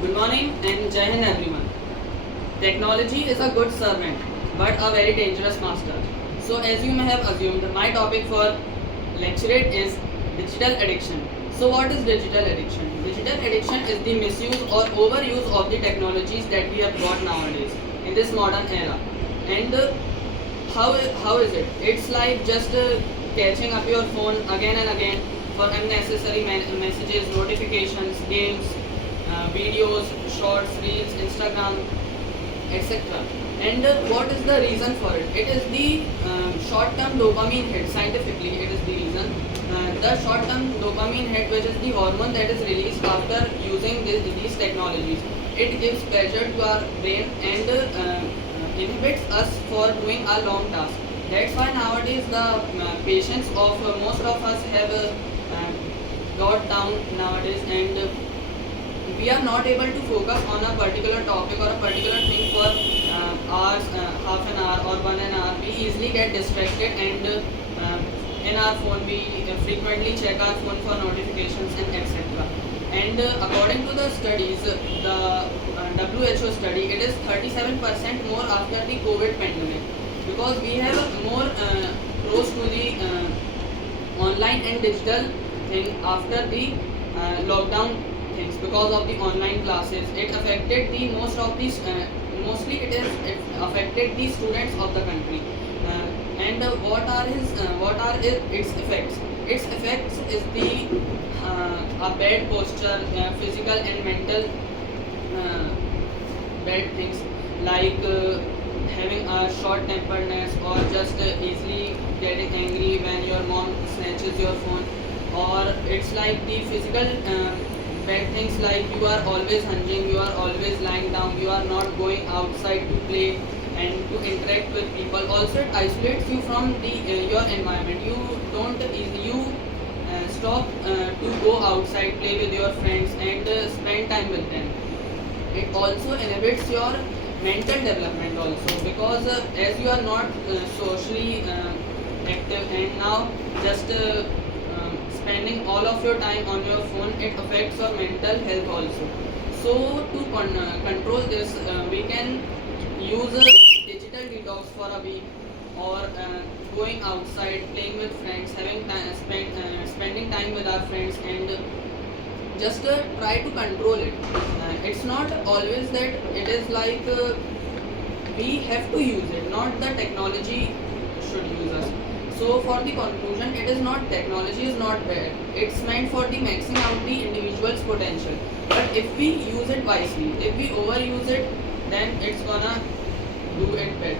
Good morning and Jai Hind everyone. Technology is a good servant but a very dangerous master. So as you may have assumed, my topic for lecturate is digital addiction. So what is digital addiction? Digital addiction is the misuse or overuse of the technologies that we have got nowadays in this modern era. And how is it? It's like just catching up your phone again and again for unnecessary messages, notifications, games, videos, shorts, reels, Instagram, etc. And what is the reason for it? It is the short-term dopamine hit. Scientifically, it is the reason. The short-term dopamine hit, which is the hormone that is released after using these technologies. It gives pleasure to our brain and inhibits us for doing a long task. That's why nowadays the patience of most of us have got down nowadays, and we are not able to focus on a particular topic or a particular thing for hours, half an hour or 1 hour. We easily get distracted, and in our phone we frequently check our phone for notifications and etc. And according to the studies, the WHO study, it is 37% more after the COVID pandemic, because we have more close to the online and digital thing after the lockdown things. Because of the online classes, it affected the mostly it affected the students of the country. And what are its effects? Its effects is the a bad posture, physical and mental bad things, like having a short temperedness, or just easily getting angry when your mom snatches your phone. Or it's like the physical bad things, like you are always hunging, you are always lying down, you are not going outside to play and to interact with people. Also, it isolates you from the your environment. You don't you stop to go outside, play with your friends and spend time with them. It also inhibits your mental development also, because as you are not socially active, and now just spending all of your time on your phone, it affects your mental health also. So to control this, we can use a digital detox for a week, or going outside, playing with friends, having time, spending time with our friends, and just try to control it. It's not always that it is like we have to use it, not the technology should use us. So for the conclusion, it is not, technology is not bad. It's meant for the maxing out the individual's potential. But if we use it wisely, if we overuse it, then it's gonna do it bad.